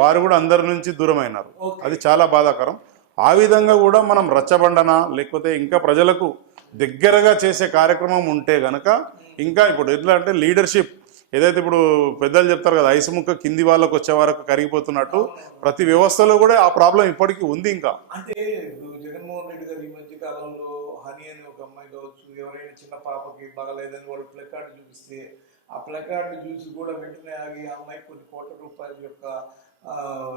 వారు కూడా అందరి నుంచి దూరం అయినారు. అది చాలా బాధాకరం. ఆ విధంగా కూడా మనం రచ్చబండన లేకపోతే ఇంకా ప్రజలకు దగ్గరగా చేసే కార్యక్రమం ఉంటే గనక ఇంకా ఇప్పుడు ఎట్లా అంటే లీడర్షిప్ ఏదైతే ఇప్పుడు పెద్దలు చెప్తారు కదా, ఐసు ముక్క కింది వాళ్ళకు వచ్చే వరకు కరిగిపోతున్నట్టు ప్రతి వ్యవస్థలో కూడా ఆ ప్రాబ్లం ఇప్పటికీ ఉంది. ఇంకా అంటే జగన్మోహన్ రెడ్డి గారు ఈ మధ్య కాలంలో హనీ అని ఒక అమ్మాయి కావచ్చు, ఎవరైనా చిన్న పాపకి బాగలేదని వాళ్ళు ప్లకార్డు చూపిస్తే ఆ ప్లకార్డు చూసి కూడా వెంటనే ఆగి ఆ అమ్మాయికి కొన్ని కోట్ల రూపాయల యొక్క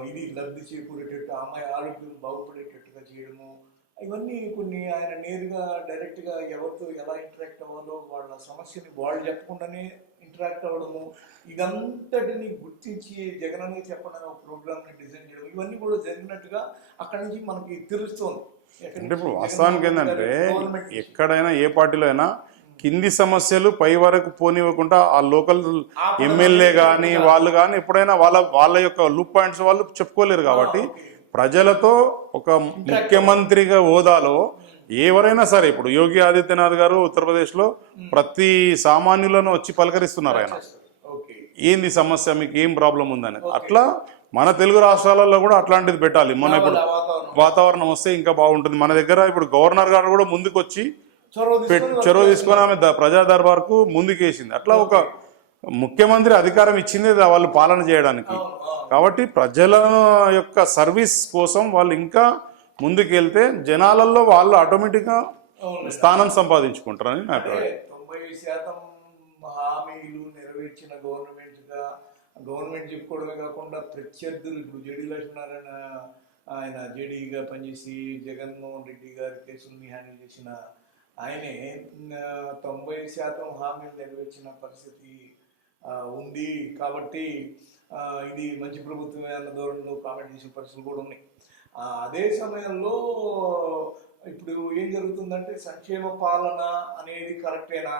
ఇది లబ్ధి చేకూరేటట్టు, ఆ అమ్మాయి ఆరోగ్యం బాగుపడేటట్టుగా చేయడము, ఇవన్నీ కొన్ని ఆయన నేరుగా డైరెక్ట్గా ఎవరితో ఎలా ఇంటరాక్ట్ అవ్వాలో వాళ్ళ సమస్యని వాళ్ళు చెప్పకుండానే ఇంటరాక్ట్ అవ్వడము, ఇదంతటిని గుర్తించి జగనన్న చెప్పడానికి ఒక ప్రోగ్రామ్ని డిజైన్ చేయడం, ఇవన్నీ కూడా జరిగినట్టుగా అక్కడి నుంచి మనకి తెలుస్తోంది. అంటే ఇప్పుడు వాస్తవానికి ఏంటంటే ఎక్కడైనా ఏ పార్టీలో అయినా కింది సమస్యలు పై వరకు పోనివ్వకుండా ఆ లోకల్ ఎమ్మెల్యే కానీ వాళ్ళు కానీ ఎప్పుడైనా వాళ్ళ యొక్క లూప్ పాయింట్స్ వాళ్ళు చెప్పుకోలేరు. కాబట్టి ప్రజలతో ఒక ముఖ్యమంత్రిగా హోదాలో ఎవరైనా సరే, ఇప్పుడు యోగి ఆదిత్యనాథ్ గారు ఉత్తరప్రదేశ్లో ప్రతి సామాన్యులను వచ్చి పలకరిస్తున్నారు. ఆయన ఏంది సమస్య, మీకు ఏం ప్రాబ్లం ఉందని. అట్లా మన తెలుగు రాష్ట్రాలలో కూడా అట్లాంటిది పెట్టాలి. మన ఇప్పుడు వాతావరణం వస్తే ఇంకా బాగుంటుంది. మన దగ్గర ఇప్పుడు గవర్నర్ గారు కూడా ముందుకు వచ్చి చొరవ తీసుకొని ఆమె ప్రజా దర్బార్కు ముందుకేసింది. అట్లా ఒక ముఖ్యమంత్రి అధికారం ఇచ్చింది వాళ్ళు పాలన చేయడానికి. కాబట్టి ప్రజల యొక్క సర్వీస్ కోసం వాళ్ళు ఇంకా ముందుకెళ్తే జనాలలో వాళ్ళు ఆటోమేటిక్గా స్థానం సంపాదించుకుంటారని నా అభిప్రాయం. 90% హామీలు నెరవేర్చిన గవర్నమెంట్ చెప్పుకోవడమే కాకుండా ప్రత్యర్థులు ఇప్పుడు జేడీ లక్ష్మీనారాయణ ఆయన జేడీగా పనిచేసి జగన్మోహన్ రెడ్డి గారి కేసుల్ని హ్యాండిల్ చేసిన ఆయనే 90% హామీలు నెరవేర్చిన పరిస్థితి ఉంది. కాబట్టి ఇది మంచి ప్రభుత్వమే అన్న ధోరణిలో కామెంట్ చేసిన పరిస్థితులు కూడా ఉన్నాయి. అదే సమయంలో ఇప్పుడు ఏం జరుగుతుందంటే సంక్షేమ పాలన అనేది కరెక్టేనా,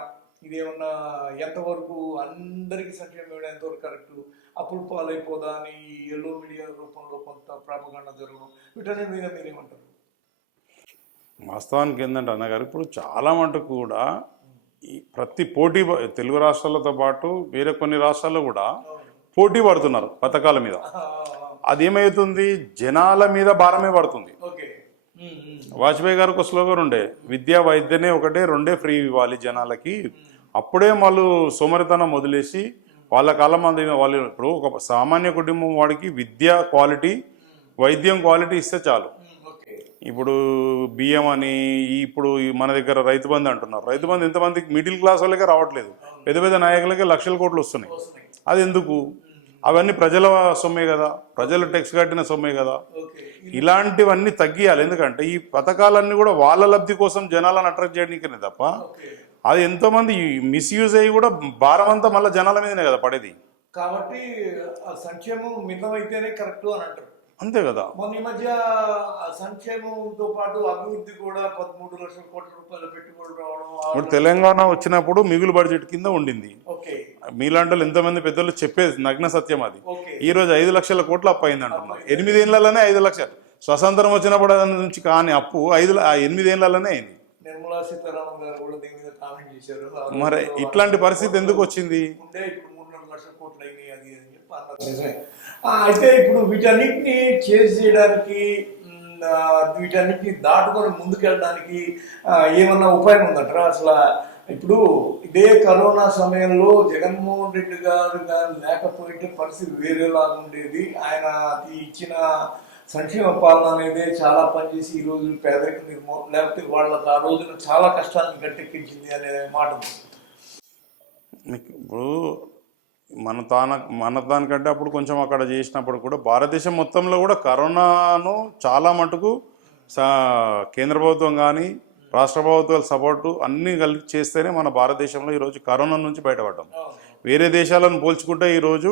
ఇదేమన్నా ఎంతవరకు అందరికీ సంక్షేమం ఇవ్వడం ఎంతవరకు కరెక్టు, అప్పులు పాలైపోదా అని ఎల్లో మీడియా రూపంలో కొంత ప్రాపగండ జరగడం, వీటన్నిటి మీద మీరేమంటారు? వాస్తవానికి ఏంటంటే అన్నగారు ఇప్పుడు చాలా మటుకు కూడా ఈ ప్రతి పోటీ తెలుగు రాష్ట్రాలతో పాటు వేరే కొన్ని రాష్ట్రాల్లో కూడా పోటీ పడుతున్నారు పథకాల మీద. అదేమవుతుంది, జనాల మీద భారమే పడుతుంది. వాజ్పేయి గారికి ఒక స్లోగన్ ఉండే, విద్య వైద్యనే ఒకటే, రెండే ఫ్రీ ఇవ్వాలి జనాలకి. అప్పుడే వాళ్ళు సోమరితనం వదిలేసి వాళ్ళ కాలం వాళ్ళు ఇప్పుడు ఒక సామాన్య కుటుంబం వాడికి విద్య క్వాలిటీ, వైద్యం క్వాలిటీ ఇస్తే చాలు. ఇప్పుడు బియ్యం అని ఇప్పుడు మన దగ్గర రైతు బంధు అంటున్నారు. రైతు బంధు ఎంతమందికి, మిడిల్ క్లాస్ వాళ్ళకే రావట్లేదు, పెద్ద పెద్ద నాయకులకే లక్షల కోట్లు వస్తున్నాయి. అది ఎందుకు? అవన్నీ ప్రజల సొమ్మే కదా, ప్రజలు ట్యాక్స్ కట్టిన సొమ్మే కదా. ఇలాంటివన్నీ తగ్గియాలి. ఎందుకంటే ఈ పథకాలన్నీ కూడా వాళ్ళ లబ్ధి కోసం జనాలను అట్రాక్ట్ చేయడానికనే తప్ప అది ఎంతోమంది మిస్యూజ్ అయ్యి కూడా భారం అంతా మళ్ళీ జనాల మీదనే కదా పడేది. కాబట్టి సంక్షేమం మితమైతేనే కరెక్ట్ అని అంటారు. అంతే కదా. మొన్న ఈ మధ్య సంక్షేమంతో పాటు అభివృద్ధి కూడా 13 లక్షల కోట్ల రూపాయల పెట్టుబడులు రావడం. ఇప్పుడు తెలంగాణ వచ్చినప్పుడు మిగులు బడ్జెట్ కింద ఉండింది. మీలాంటి వాళ్ళు ఎంతమంది పెద్దలు చెప్పేది నగ్న సత్యం అది. ఈ రోజు 5 లక్షల కోట్లు అప్పు అయింది అంటున్నారు. 8 ఏళ్లలోనే 5 లక్షలు. స్వతంత్రం వచ్చినప్పుడు నుంచి కానీ అప్పు 8 ఏళ్లలోనే అయింది. నిర్మలా సీతారామన్ గారు కూడా దీని మీద కామెంట్ చేశారు. మరి ఇట్లాంటి పరిస్థితి ఎందుకు వచ్చింది? ఇప్పుడు 3-4 లక్షల కోట్లు అయినాయి అది అని చెప్పి అన్నారు. అయితే ఇప్పుడు వీటన్నిటిని చేయడానికి, వీటన్నిటిని దాటుకొని ముందుకెళ్ళడానికి ఏమన్నా ఉపాయం ఉందంటారా అసలు? ఇప్పుడు ఇదే కరోనా సమయంలో జగన్మోహన్ రెడ్డి గారు కానీ లేకపోతే పరిస్థితి వేరేలాగా ఉండేది. ఆయన ఇచ్చిన సంక్షేమ పాలన అనేది చాలా పనిచేసి ఈ రోజు పేదరిక నిర్మూలన, లేకపోతే వాళ్ళకి ఆ రోజున చాలా కష్టాలను గట్టెక్కించింది అనే మాట ఉంది. ఇప్పుడు మన దానికంటే అప్పుడు కొంచెం అక్కడ చేసినప్పుడు కూడా భారతదేశం మొత్తంలో కూడా కరోనాను చాలా మటుకు కేంద్ర ప్రభుత్వం కానీ రాష్ట్ర ప్రభుత్వాల సపోర్టు అన్నీ కలిసి చేస్తేనే మన భారతదేశంలో ఈరోజు కరోనా నుంచి బయటపడ్డాం. వేరే దేశాలను పోల్చుకుంటే ఈరోజు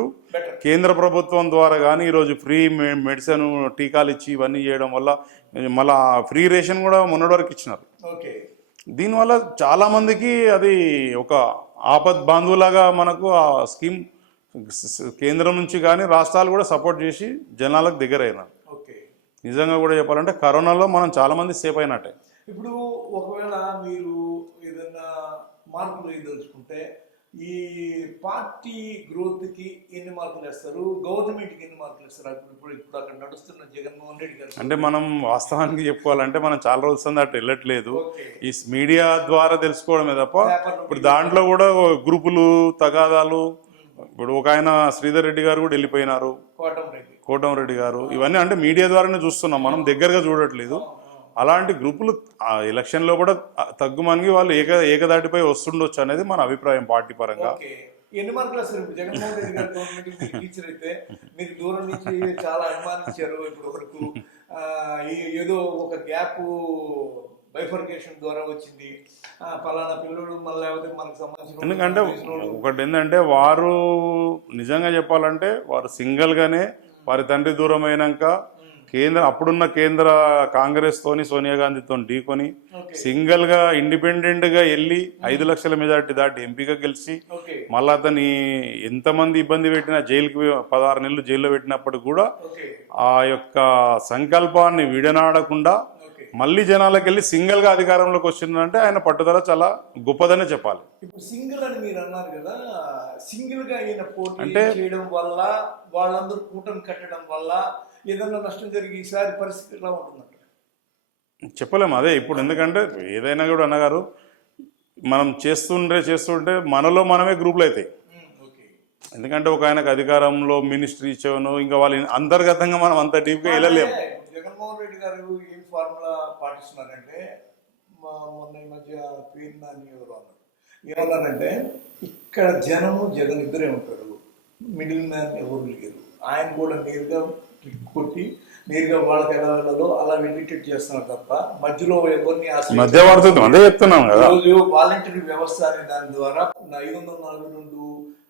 కేంద్ర ప్రభుత్వం ద్వారా కానీ ఈరోజు ఫ్రీ మెడిసిన్, టీకాలు ఇచ్చి ఇవన్నీ చేయడం వల్ల మళ్ళీ ఫ్రీ రేషన్ కూడా మొన్నటి వరకు ఇచ్చినారు. దీనివల్ల చాలామందికి అది ఒక ఆపద్ బాంధువులాగా మనకు ఆ స్కీమ్ కేంద్రం నుంచి కానీ రాష్ట్రాలు కూడా సపోర్ట్ చేసి జనాలకు దగ్గర అయినారు. నిజంగా కూడా చెప్పాలంటే కరోనాలో మనం చాలామంది సేఫ్ అయినట్టే. ఇప్పుడు ఒకవేళ మీరు ఏదైనా మార్పులు వేయదలుచుకుంటే ఈ పార్టీ గ్రోత్కి ఎన్ని మార్కులు వేస్తారు, గవర్నమెంట్కి ఎన్ని మార్కులు వేస్తారు? ఇప్పుడు అక్కడ నడుస్తున్న జగన్మోహన్ రెడ్డి గారు అంటే మనం వాస్తవానికి చెప్పుకోవాలంటే మనం చాలా రోజులు అటు వెళ్ళట్లేదు. ఈ మీడియా ద్వారా తెలుసుకోవడమే తప్ప ఇప్పుడు దాంట్లో కూడా గ్రూపులు, తగాదాలు, ఇప్పుడు ఒక ఆయన శ్రీధర్ రెడ్డి గారు కూడా వెళ్ళిపోయినారు, కోటంరెడ్డి గారు, ఇవన్నీ అంటే మీడియా ద్వారానే చూస్తున్నాం, మనం దగ్గరగా చూడట్లేదు. అలాంటి గ్రూపులు ఎలక్షన్లో కూడా తగ్గుమని వాళ్ళు ఏకదాటిపై వస్తుండొచ్చు అనేది మన అభిప్రాయం పార్టీ పరంగా. ఎన్ని మార్కులు వస్తారు? జగన్మోహన్ రెడ్డి గారు గవర్నమెంట్ టీచర్ అయితే మీరు దూరం నుంచి చాలా అభిమానించారు. ఇప్పుడు వరకు ఏదో ఒక గ్యాప్ బైఫర్కేషన్ ద్వారా వచ్చింది, పలానా పిల్లడు మళ్ళీ లేకపోతే మనకు సంబంధించిన. ఎందుకంటే ఒకటి ఏంటంటే వారు నిజంగా చెప్పాలంటే వారు సింగిల్గానే వారి తండ్రి దూరం అయినాక అప్పుడున్న కేంద్ర కాంగ్రెస్ తోని సోనియా గాంధీతో ఢీకొని సింగిల్ గా ఇండిపెండెంట్ గా వెళ్ళి 5 లక్షల మెజార్టీ దాటి ఎంపీగా గెలిచి మళ్ళీ అతని ఎంతమంది ఇబ్బంది పెట్టినా జైలుకి 16 నెలలు జైల్లో పెట్టినప్పుడు కూడా ఆ యొక్క సంకల్పాన్ని విడనాడకుండా మళ్ళీ జనాలకు వెళ్ళి సింగిల్ గా అధికారంలోకి వచ్చిందంటే ఆయన పట్టుదల చాలా గొప్పదనే చెప్పాలి. ఇప్పుడు సింగిల్ అని మీరు అన్నారు కదా, సింగిల్ గా ఆయన పోటీ చేయడం వల్ల వాళ్ళందరూ కూటమి కట్టడం వల్ల ఏదన్నా నష్టం జరిగి ఈసారి పరిస్థితి ఎలా ఉంటుందంట చెప్పలేము. అదే ఇప్పుడు ఎందుకంటే ఏదైనా కూడా అన్నగారు మనం చేస్తుంటే మనలో మనమే గ్రూపులు అవుతాయి. ఎందుకంటే ఒక ఆయనకు అధికారంలో మినిస్ట్రీ ఇచ్చాను, ఇంకా వాళ్ళ అంతర్గతంగా మనం అంత డీప్గా వెళ్ళలేము. జగన్మోహన్ రెడ్డి గారు ఏం ఫార్ములా పాటిస్తున్నారంటే, మొన్న ఈ మధ్య పేరు నాని ఎవరు అన్నారు, ఏమన్నారంటే ఇక్కడ జగన్ ఇద్దరే ఉంటారు, మిడిల్ మ్యాన్ ఎవరు లేరు, ఆయన కూడా నేరుగా క్లిక్ కొట్టి నేరుగా వాళ్ళకి ఎలా వెళ్ళాలో అలా వెళ్ళేటట్టు చేస్తున్నారు తప్ప మధ్యలో ఎవరిని మధ్యవర్తి అదే చెప్తున్నాం కదా. రోజు వాలంటరీ వ్యవస్థ అనే దాని ద్వారా 542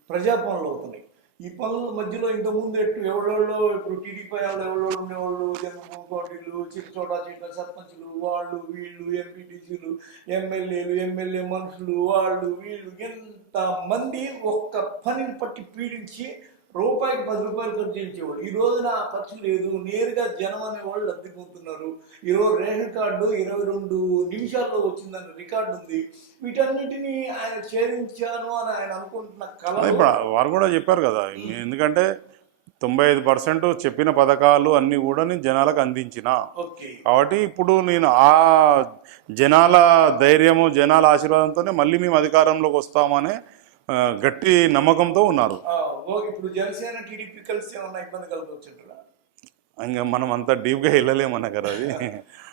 ప్రజా పనులు అవుతున్నాయి. ఈ పనుల మధ్యలో ఇంతకుముందు ఎవరెవరో ఇప్పుడు టీడీపీ వాళ్ళు ఎవరో ఉండేవాళ్ళు, జగన్మోహన్ కోటీలు, చిన్న సర్పంచులు, వాళ్ళు వీళ్ళు, ఎంపీటీసీలు, ఎమ్మెల్యే మనుషులు, వాళ్ళు వీళ్ళు ఎంతమంది ఒక్క పనిని పట్టి పీడించి రూపాయికి 10 రూపాయలు ఖర్చు చేయించేవాడు. ఈ రోజున ఆ ఖర్చు లేదు, నేరుగా జనం అనేవాళ్ళు లబ్ధి పొందుతున్నారు. ఈరోజు రేషన్ కార్డు 22 నిమిషాల్లో వచ్చిందని రికార్డు ఉంది. వీటన్నిటినీ ఆయన ఛేదించాను అని ఆయన అనుకుంటున్న కళ. ఇప్పుడు వారు కూడా చెప్పారు కదా, ఎందుకంటే 95% చెప్పిన పథకాలు అన్ని కూడా నేను జనాలకు అందించిన. కాబట్టి ఇప్పుడు నేను ఆ జనాల ధైర్యము, జనాల ఆశీర్వాదంతోనే మళ్ళీ మేము అధికారంలోకి వస్తామనే గట్టి నమ్మకంతో ఉన్నారు. ఇప్పుడు జనసేన టీడీపీ కలిసి ఏమన్నా ఇబ్బంది కలగొచ్చుంటారా? ఇంకా మనం అంత డీప్గా వెళ్ళలేమన్నా కదా అది.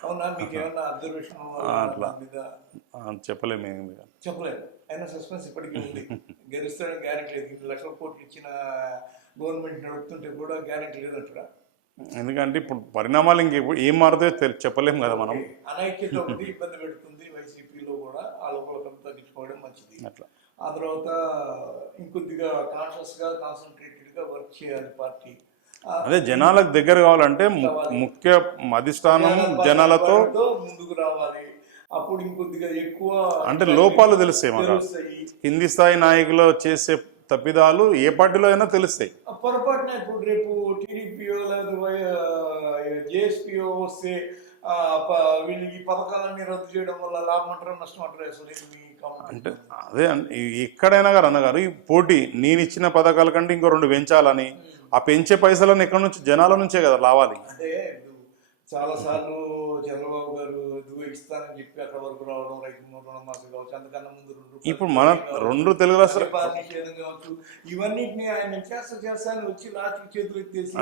అవునా, మీకు ఏమన్నా అబ్జర్వేషన్ అట్లా చెప్పలేము. అయినా సస్పెన్స్ ఇప్పటికీ ఉంది. గెలుస్తాడని గ్యారెంటీ లేదు. 2 లక్షల కోట్లు ఇచ్చిన గవర్నమెంట్ నడుపుతుంటే కూడా గ్యారెంటీ లేదంటారా? ఎందుకంటే ఇప్పుడు పరిణామాలు ఇంక ఏం మారుతాయో చెప్పలేము కదా మనం. అనైక్యత ఒకటి ఇబ్బంది పెడుతుంది వైసీపీలో కూడా. ఆ లోపల తగ్గించుకోవడం మంచిది. అట్లా ఆ తర్వాత ఇంకొద్దిగా కాన్సన్ట్రేటెడ్గా వర్క్ చేయాలి పార్టీ. అదే జనాలకు దగ్గర కావాలంటే ముఖ్య అధిష్టానం జనాలతో ముందుకు రావాలి. అప్పుడు ఇంకొద్దిగా ఎక్కువ అంటే లోపాలు తెలుస్తాయి మాకు. కింది స్థాయి నాయకులు చేసే తప్పిదాలు ఏ పార్టీలో అయినా తెలుస్తాయి. పొరపాటున ఇప్పుడు రేపు టీడీపీఓ లేదా జేఎస్పీఓ వస్తే వీళ్ళు ఈ పథకాలన్నీ రద్దు చేయడం వల్ల లాభం అంటారా నష్టం అంటారా? అంటే అదే ఎక్కడైనా గారు అన్నగారు ఈ పోటీ, నేను ఇచ్చిన పథకాల కంటే ఇంకో 2 పెంచాలని, ఆ పెంచే పైసలను ఎక్కడి నుంచి జనాల నుంచే కదా రావాలి. అంటే చాలా సార్లు చంద్రబాబు గారు ఇస్తానని చెప్పి అక్కడ వరకు రావడం, రైతు రుణమాఫీ కావచ్చు, అంతకన్నా ముందు ఇప్పుడు మన 2 తెలుగు రాష్ట్రాలు కావచ్చు, ఇవన్నిటిని ఆయన చేస్తాను వచ్చి లాస్ట్ చేతులు ఎత్తేసి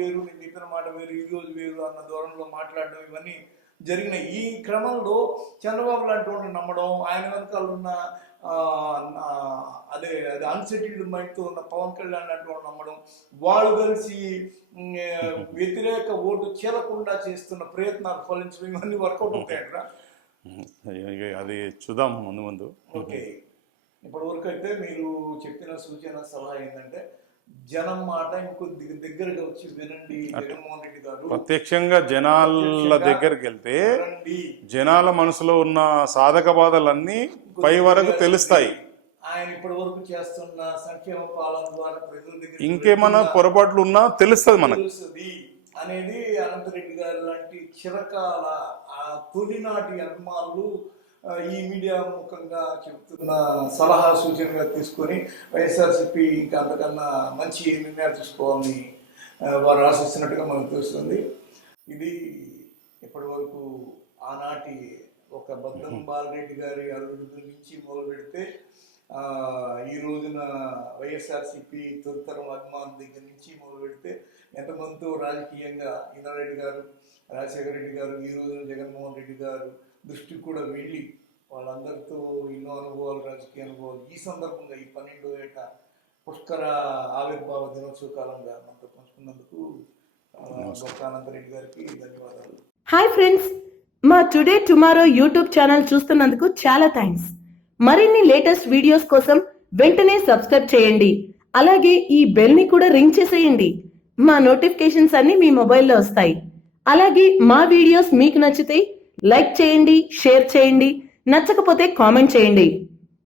వేరు, నేను చెప్పిన మాట వేరు, ఈ రోజు వేరు అన్న ధోరణిలో మాట్లాడడం ఇవన్నీ జరిగినాయి. ఈ క్రమంలో చంద్రబాబు లాంటి వాడిని నమ్మడం, ఆయన వెనకాల ఉన్న అదే అన్సెటిల్డ్ మైండ్తో ఉన్న పవన్ కళ్యాణ్ లాంటి వాడిని నమ్మడం, వాళ్ళు కలిసి వ్యతిరేక ఓటు చేరకుండా చేస్తున్న ప్రయత్నాలు ఫలించడం ఇవన్నీ వర్కౌట్ అవుతాయంటారా? అది చూద్దాం ముందు. ఓకే, ఇప్పటి వరకు అయితే మీరు చెప్పిన సూచన సలహా ఏంటంటే జనం మాట ఇంకొద్ది దగ్గరగా వచ్చి వినండి. జగన్మోహన్ రెడ్డి గారు ప్రత్యక్షంగా జనాల దగ్గరికి వెళ్తే జనాల మనసులో ఉన్న సాధక బాధలన్నీ పై వరకు తెలుస్తాయి. ఆయన ఇప్పటి వరకు చేస్తున్న సంక్షేమ పాలన ద్వారా ప్రజల దగ్గర ఇంకేమైనా పొరపాట్లు ఉన్నా తెలుస్తుంది మనకు అనేది అనంతరెడ్డి గారు లాంటి చిరకాల తొలినాటి అభిమానులు ఈ మీడియా ముఖంగా చెబుతున్న సలహా సూచనగా తీసుకొని వైఎస్ఆర్సీపీ ఇంకా అంతకన్నా మంచి నిర్ణయాలు తీసుకోవాలని వారు ఆశిస్తున్నట్టుగా మనకు తెలుస్తుంది. ఇది ఇప్పటి వరకు ఆనాటి ఒక బద్దం బాలరెడ్డి గారి అల్లుడి నుంచి మొదలు పెడితే ఈ రోజున వైఎస్ఆర్సీపీ తొలితరం అభిమానుల దగ్గర నుంచి మొదలు పెడితే ఎంతమందితో రాజకీయంగా ఇంద్రారెడ్డి గారు, రాజశేఖర రెడ్డి గారు, ఈ రోజున జగన్మోహన్ రెడ్డి గారు దృష్టికి కూడా వెళ్ళి వాళ్ళందరితో ఎన్నో అనుభవాలు, రాజకీయ అనుభవాలు ఈ సందర్భంగా ఈ 12వ ఏట పుష్కర ఆవిర్భావ దినోత్సవ కాలంగా మనతో పంచుకున్నందుకు అనంతరెడ్డి గారికి ధన్యవాదాలు. హాయ్ ఫ్రెండ్స్, మా టుడే టుమారో యూట్యూబ్ ఛానల్ చూస్తున్నందుకు చాలా థ్యాంక్స్. మరిన్ని లేటెస్ట్ వీడియోస్ కోసం వెంటనే సబ్స్క్రైబ్ చేయండి. అలాగే ఈ బెల్ ని కూడా రింగ్ చేసేయండి. మా నోటిఫికేషన్స్ అన్ని మీ మొబైల్లో వస్తాయి. అలాగే మా వీడియోస్ మీకు నచ్చితే లైక్ చేయండి, షేర్ చేయండి, నచ్చకపోతే కామెంట్ చేయండి.